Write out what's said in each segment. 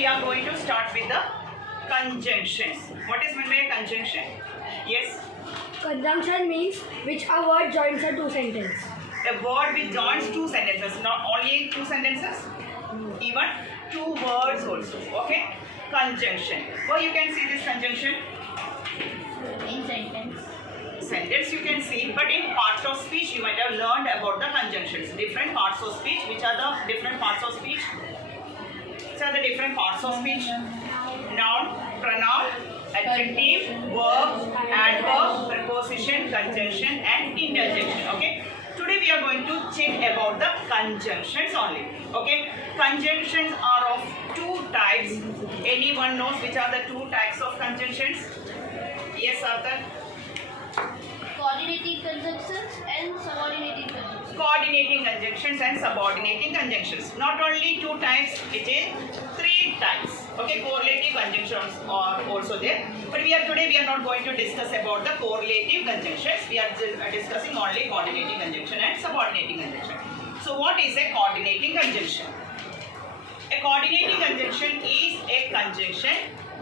we are going to start with the conjunctions. What is meant by a conjunction? Yes. Conjunction means which a word joins a two sentence. A word which joins two sentences, not only two sentences, even two words also. Okay? Conjunction. Well, you can see this conjunction. In sentence. Sentence you can see, but in parts of speech you might have learned about the conjunctions. Different parts of speech. Which are the different parts of speech? Which are the different parts of speech? Noun, pronoun, adjective, verb, adverb, preposition, conjunction and interjection. Okay? Today we are going to check about the conjunctions only. Okay? Conjunctions are of two types. Anyone knows which are the two types of conjunctions? Yes, Arthur? Coordinating conjunctions and subordinating conjunctions. Coordinating conjunctions and subordinating conjunctions. Not only two types, it is three types. Okay, correlative conjunctions are also there. But today we are not going to discuss about the correlative conjunctions. We are discussing only coordinating conjunction and subordinating conjunction. So what is a coordinating conjunction? A coordinating conjunction is a conjunction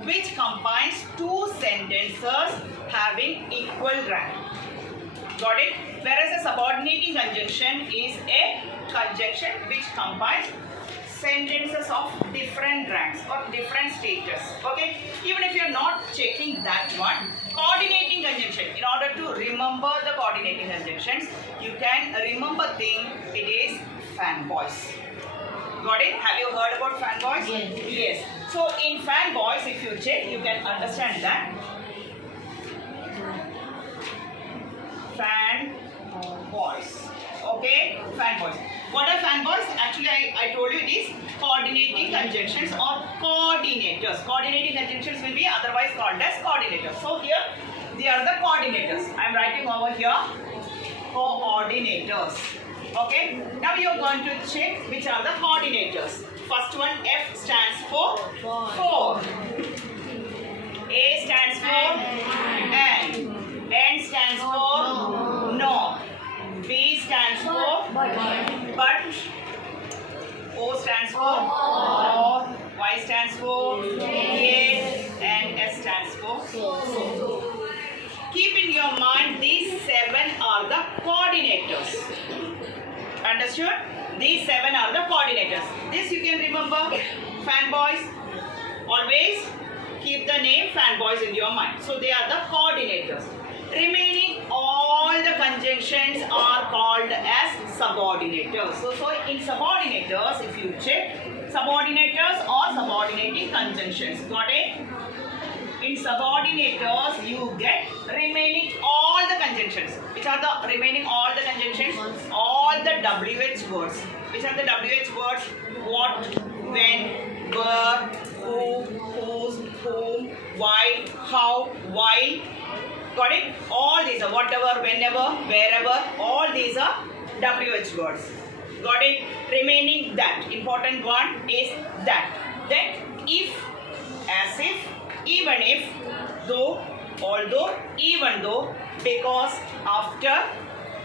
which combines two sentences having equal rank. Got it? Whereas a subordinating conjunction is a conjunction which combines sentences of different ranks or different status. Okay? Even if you are not checking that one, coordinating conjunction, in order to remember the coordinating conjunctions, you can remember thing, it is fanboys. Got it? Have you heard about fanboys? Yes. Yes. So in fanboys, if you check, you can understand that fanboys. Okay? Fanboys. What are fanboys? Actually, I told you it is coordinating conjunctions or coordinators. Coordinating conjunctions will be otherwise called as coordinators. So here, they are the coordinators. I am writing over here coordinators. Okay? Now you are going to check which are the coordinators. First one, F stands for for. A stands for and. N stands for no. B stands for but. O stands for or. Y stands for yet. And S stands for so. Keep in your mind these seven are the coordinators. Understood? These seven are the coordinators. This you can remember. Fanboys. Always keep the name fanboys in your mind. So they are the coordinators. Remaining all the conjunctions are called as subordinators. So in subordinators, if you check, subordinators or subordinating conjunctions. Got it? In subordinators, you get remaining all the conjunctions. Which are the remaining all the conjunctions? All the WH words. Which are the WH words? What, when, where, who, whose, whom, why, how, while. Got it? All these are whatever, whenever, wherever. All these are WH words. Got it? Remaining that. Important one is that. Then if, as if, even if, though, although, even though, because, after,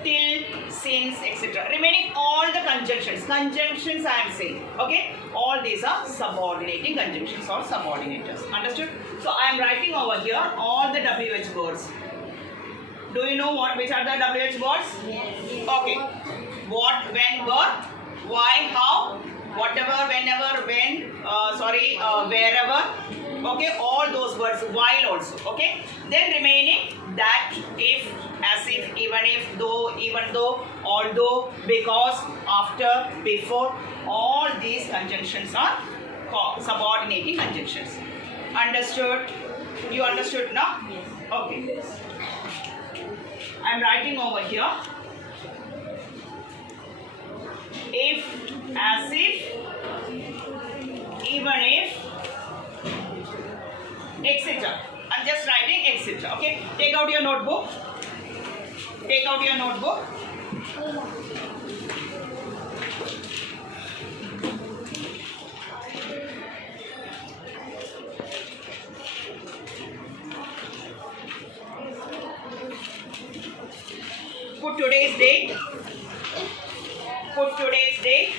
till, since, etc. Remaining all the conjunctions. Conjunctions I am saying. Okay? All these are subordinating conjunctions or subordinators. Understood? So I am writing over here all the WH words. Do you know which are the WH words? Yes. Okay. What, when, where, why, how, whatever, whenever, when, wherever. Okay, all those words, while also. Okay, then remaining that, if, as if, even if, though, even though, although, because, after, before. All these conjunctions are subordinating conjunctions. Understood? You understood now? Yes. Okay. I am writing over here. If, as if, even if, etc. I'm just writing etc. Okay. Take out your notebook. Take out your notebook. Put today's date. Put today's date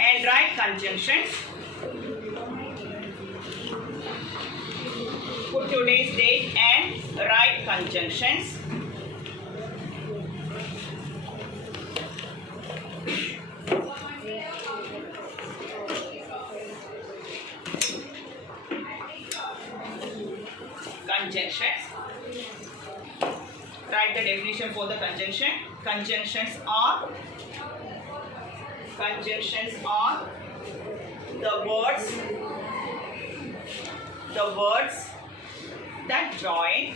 and write conjunctions. Put today's date and write conjunctions. Conjunctions. Write the definition for the conjunction. Conjunctions are the words that join.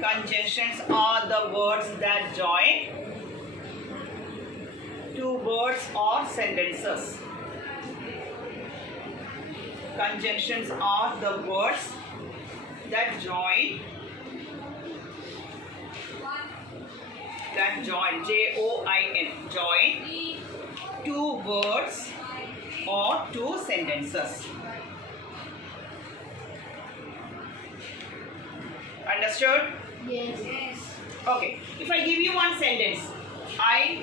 Conjunctions are the words that join two words or sentences. Conjunctions are the words that join, J-O-I-N, join two words or two sentences. Understood? Yes. Okay. If I give you one sentence, I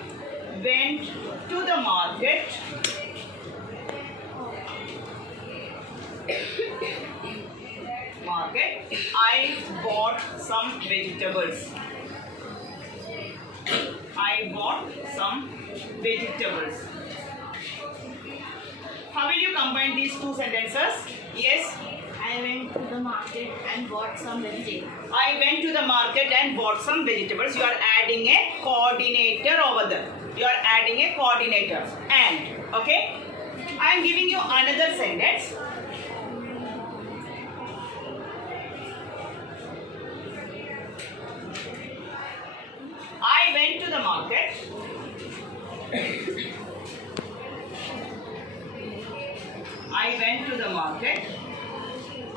went to the market. I bought some vegetables. How will you combine these two sentences? Yes. I went to the market and bought some vegetables. I went to the market and bought some vegetables. You are adding a coordinator over there. You are adding a coordinator. And, okay? I am giving you another sentence. I went to the market.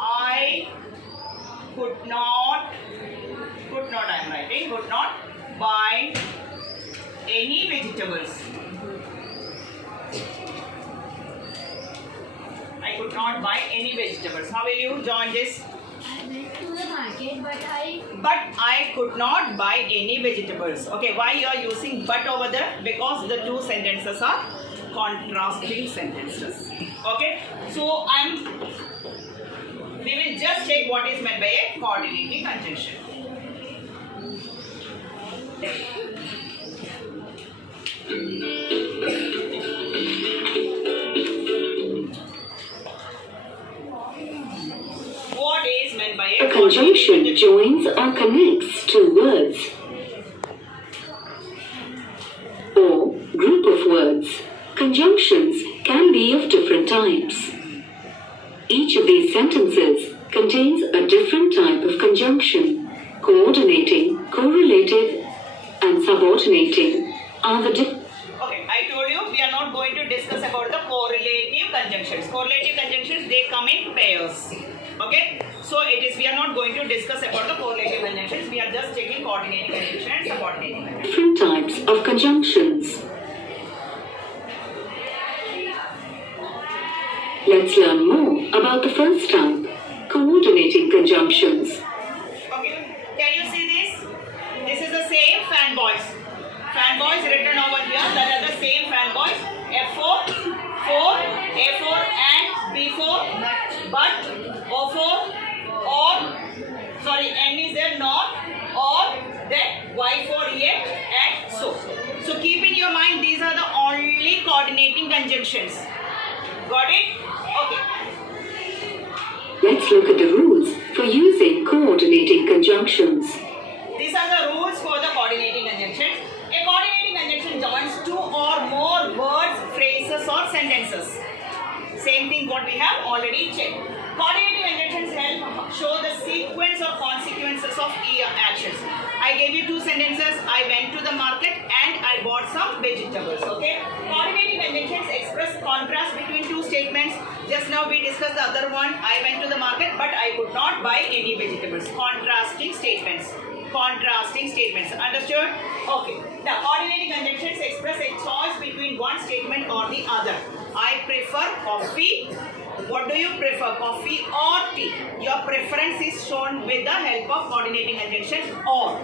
I could not buy any vegetables. I could not buy any vegetables. How will you join this? I went to the market, but I could not buy any vegetables. Okay, why you are using but over there? Because the two sentences are contrasting sentences. Okay, so we will just check what is meant by a coordinating conjunction. What is meant by a conjunction joins or connects two words or group of words. Conjunctions can be of different types. Each of these sentences contains a different type of conjunction. Coordinating, correlative, and subordinating are the Okay, I told you we are not going to discuss about the correlative conjunctions. Correlative conjunctions, they come in pairs. Okay, so we are not going to discuss about the correlative conjunctions. We are just taking coordinating conjunction and subordinating conjunction. Different types of conjunctions. Let's learn more about the first type, coordinating conjunctions. Okay, can you see this? This is the same fanboys. Fanboys written over here. That are the same fanboys. F4, 4, A4 and B4, but O4 or, sorry, N is there, not, or then Y4 yet and so. So keep in your mind, these are the only coordinating conjunctions. Got it? Okay. Let's look at the rules for using coordinating conjunctions. These are the rules for the coordinating conjunctions. A coordinating conjunction joins two or more words, phrases or sentences. Same thing what we have already checked. Coordinating conjunctions help show the sequence or consequences of actions. I gave you two sentences. I went to the market and I bought some vegetables. Okay. Coordinating conjunctions express contrast between two statements. Just now we discussed the other one. I went to the market but I could not buy any vegetables. Contrasting statements. Understood? Okay. Now coordinating conjunctions express a choice between one statement or the other. I prefer coffee. What do you prefer, coffee or tea? Your preference is shown with the help of coordinating conjunctions or.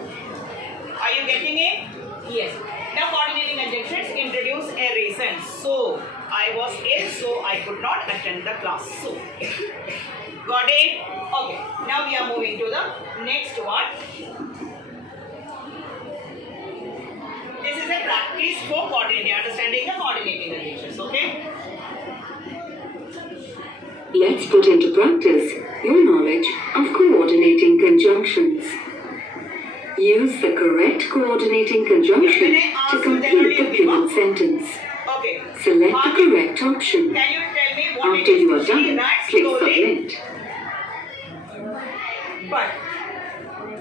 Are you getting it? Yes. Now coordinating conjunctions introduce a reason. So, I was ill, so I could not attend the class. So, got it? Okay. Now we are moving to the next one. This is a practice for coordinating, understanding the coordinating conditions. Okay. Let's put into practice your knowledge of coordinating conjunctions. Use the correct coordinating conjunction to complete the given sentence. Okay. Select the correct option. Can you tell me what After it you are is? She done, writes click slowly, Submit. but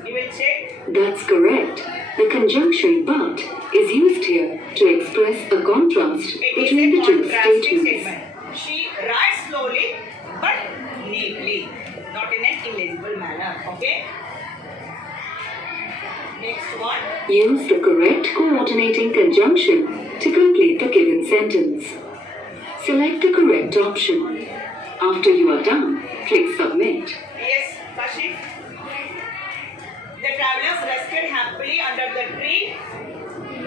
you will check. That's correct. The conjunction but is used here to express a contrast It between the is a two contrasting statements. statement. She writes slowly but neatly, not in an illegible manner. Okay. Next one. Use the correct coordinating conjunction to complete the given sentence. Select the correct option. After you are done, click Submit. Yes, Kashif. The travelers rested happily under the tree.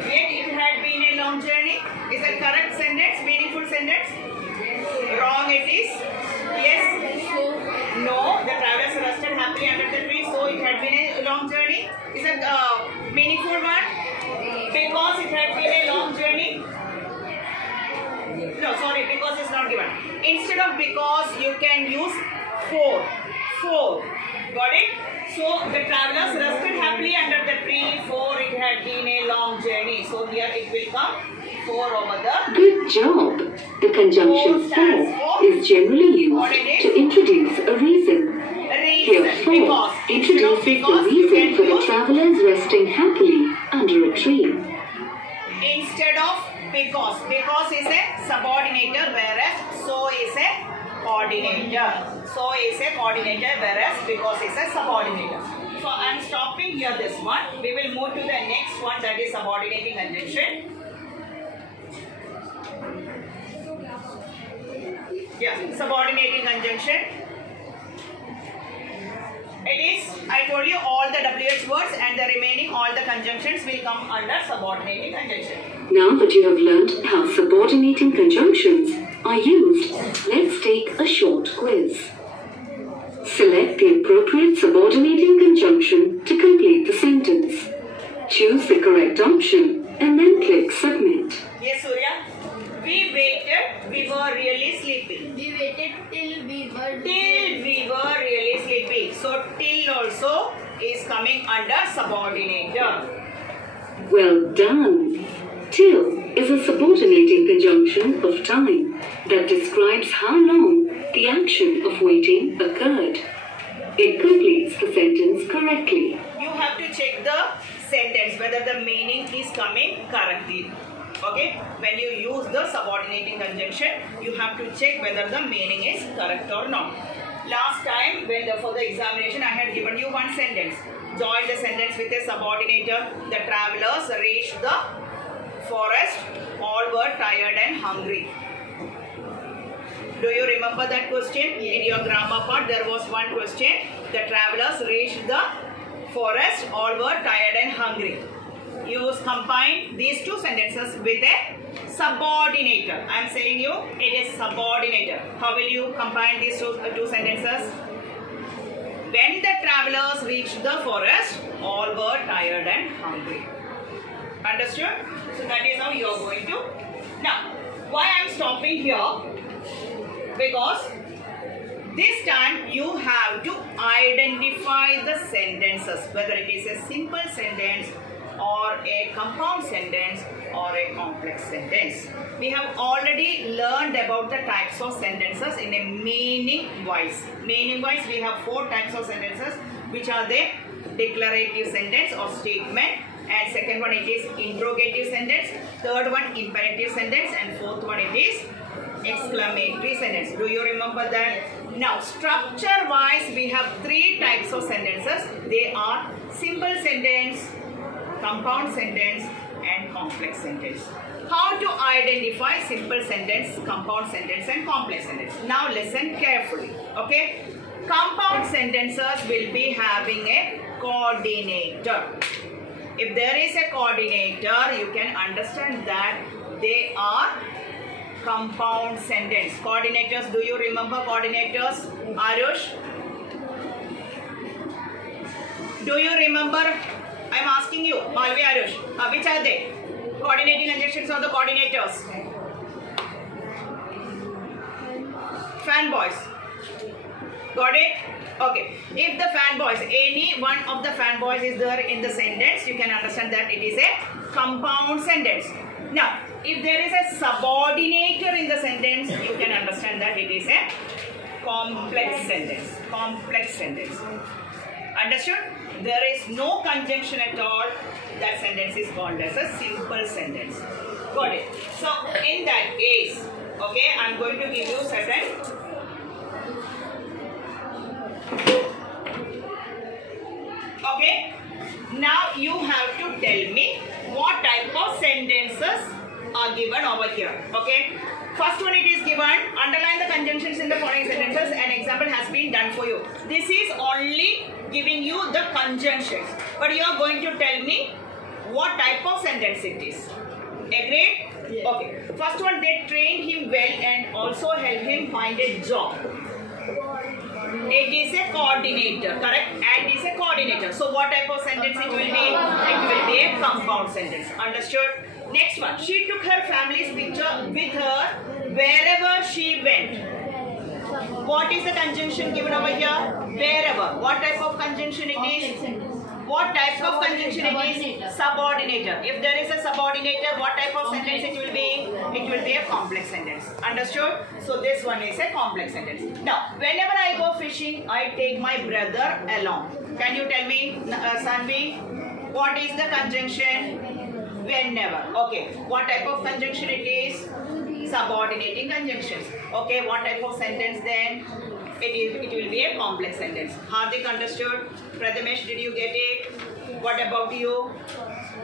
Yet it had been a long journey. Is that correct sentence? Meaningful sentence? Wrong it is. Yes. No. The travelers rested happily under the tree. So it had been a long journey. Is that meaningful one? Because it had been a long journey. No, sorry, because it's not given. Instead of because, you can use for. For. Got it? So the travelers rested happily under the tree, for it had been a long journey. So here it will come for over the. Good job. The conjunction for is generally used to introduce a reason. Here, for introduces the reason for the travelers resting happily under a tree. Instead of because. Because is a subordinator, whereas so is a coordinator. So is a coordinator, whereas because is a subordinator. So I am stopping here this one. We will move to the next one, that is subordinating conjunction. Yeah, subordinating conjunction. It is, I told you, all the WH words and the remaining all the conjunctions will come under subordinating conjunction. Now that you have learned how subordinating conjunctions are used, let's take a short quiz. Select the appropriate subordinating conjunction to complete the sentence. Choose the correct option and then click Submit. Yes, Surya. We waited, we were really sleepy. We waited till we were Till we were really sleepy. So till also is coming under subordinator. Well done. Till is a subordinating conjunction of time that describes how long the action of waiting occurred. It completes the sentence correctly. You have to check the sentence whether the meaning is coming correctly. Okay, when you use the subordinating conjunction, you have to check whether the meaning is correct or not. Last time, for the examination, I had given you one sentence. Join the sentence with a subordinator. The travelers reached the forest. All were tired and hungry. Do you remember that question? In your grammar part, there was one question. The travelers reached the forest. All were tired and hungry. You combine these two sentences with a subordinator. I am saying you, it is subordinator. How will you combine these two sentences? When the travelers reached the forest, all were tired and hungry. Understood? So that is how you are going to. Now, why I am stopping here? Because this time you have to identify the sentences, whether it is a simple sentence or a compound sentence or a complex sentence. We have already learned about the types of sentences in a meaning wise. Meaning wise, we have 4 types of sentences, which are the declarative sentence or statement, and second one it is interrogative sentence, third one imperative sentence, and fourth one it is exclamatory sentence. Do you remember that? Now, structure wise, we have 3 types of sentences. They are simple sentence, compound sentence, and complex sentence. How to identify simple sentence, compound sentence, and complex sentence? Now listen carefully. Okay? Compound sentences will be having a coordinator. If there is a coordinator, you can understand that they are compound sentence. Coordinators, do you remember coordinators? Arush? Do you remember? I am asking you, Malvi, Arush. Which are they? Coordinating conjunctions or the coordinators? Fanboys. Got it? Okay. If the fanboys, any one of the fanboys is there in the sentence, you can understand that it is a compound sentence. Now, if there is a subordinator in the sentence, you can understand that it is a complex sentence. Complex sentence. Understood? There is no conjunction at all. That sentence is called as a simple sentence. Got it? So, in that case, okay, I am going to give you certain. Okay, now you have to tell me what type of sentences are given over here. Okay, first one it is given, underline the conjunctions in the following sentences. An example has been done for you. This is only giving you the conjunctions, but you are going to tell me what type of sentence it is. Agreed? Yes. Okay, first one, they trained him well and also helped him find a job. It is a coordinator, correct? And is a coordinator. So what type of sentence it will be? It will be a compound sentence. Understood? Next one. She took her family's picture with her wherever she went. What is the conjunction given over here? Wherever. What type of conjunction it is? What type of conjunction it is? Subordinator. If there is a subordinator, what type of sentence it will be? It will be a complex sentence. Understood? So this one is a complex sentence. Now, whenever I go fishing, I take my brother along. Can you tell me, Sanvi, what is the conjunction? Whenever. Okay. What type of conjunction it is? Subordinating conjunctions. Okay. What type of sentence then? It will be a complex sentence. Hardik understood? Prathamesh, did you get it? What about you?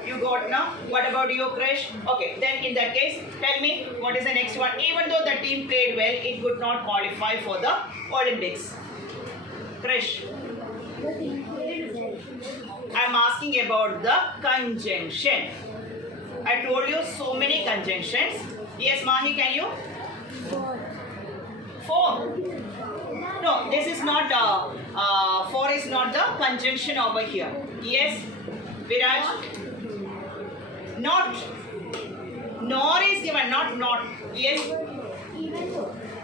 You got now? What about you, Krish? Okay, then in that case, tell me what is the next one. Even though the team played well, it could not qualify for the Olympics. Krish, I am asking about the conjunction. I told you so many conjunctions. Yes, Mahi, can you? Four. No, this is not, 4 is not the conjunction over here. Yes, Viraj? Not. Nor is given, not. Yes?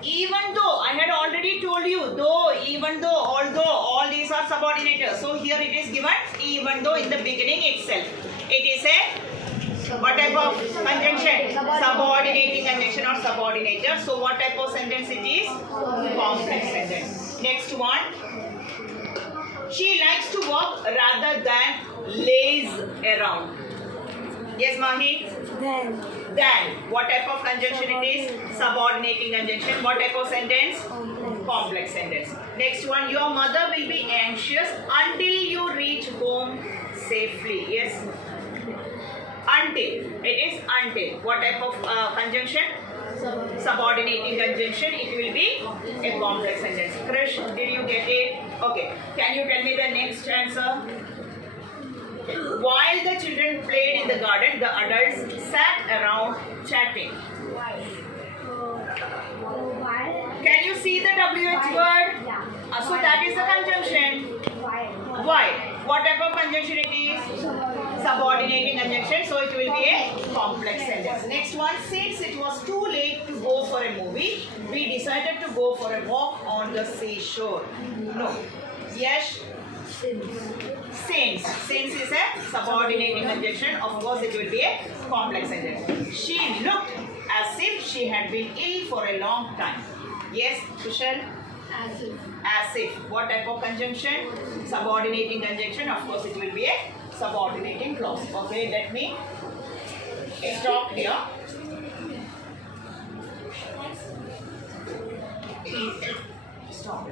Even though, I had already told you, though, even though, although, all these are subordinators. So here it is given, even though in the beginning itself. It is a, what type of conjunction? Subordinating conjunction or subordinator. So what type of sentence it is? Complex sentence. Next one. She likes to walk rather than laze around. Yes, Mahi? Then. What type of conjunction it is? Subordinating conjunction. What type of sentence? Complex sentence. Next one. Your mother will be anxious until you reach home safely. Yes? Until. It is until. What type of conjunction? Subordinating conjunction. It will be a complex sentence. Krish, did you get it? Okay. Can you tell me the next answer? While the children played in the garden, the adults sat around chatting. Can you see the WH word? So that is the conjunction. Why? What type of conjunction it is? Subordinating conjunction. So it will be a complex sentence. Next one. Since it was too late to go for a movie, we decided to go for a walk on the seashore. No. Yes. Since is a subordinating conjunction. Of course, it will be a complex sentence. She looked as if she had been ill for a long time. Yes, Kushal? As if. What type of conjunction? Subordinating conjunction. Of course, it will be a subordinating clause. Okay, let me stop here. Stop.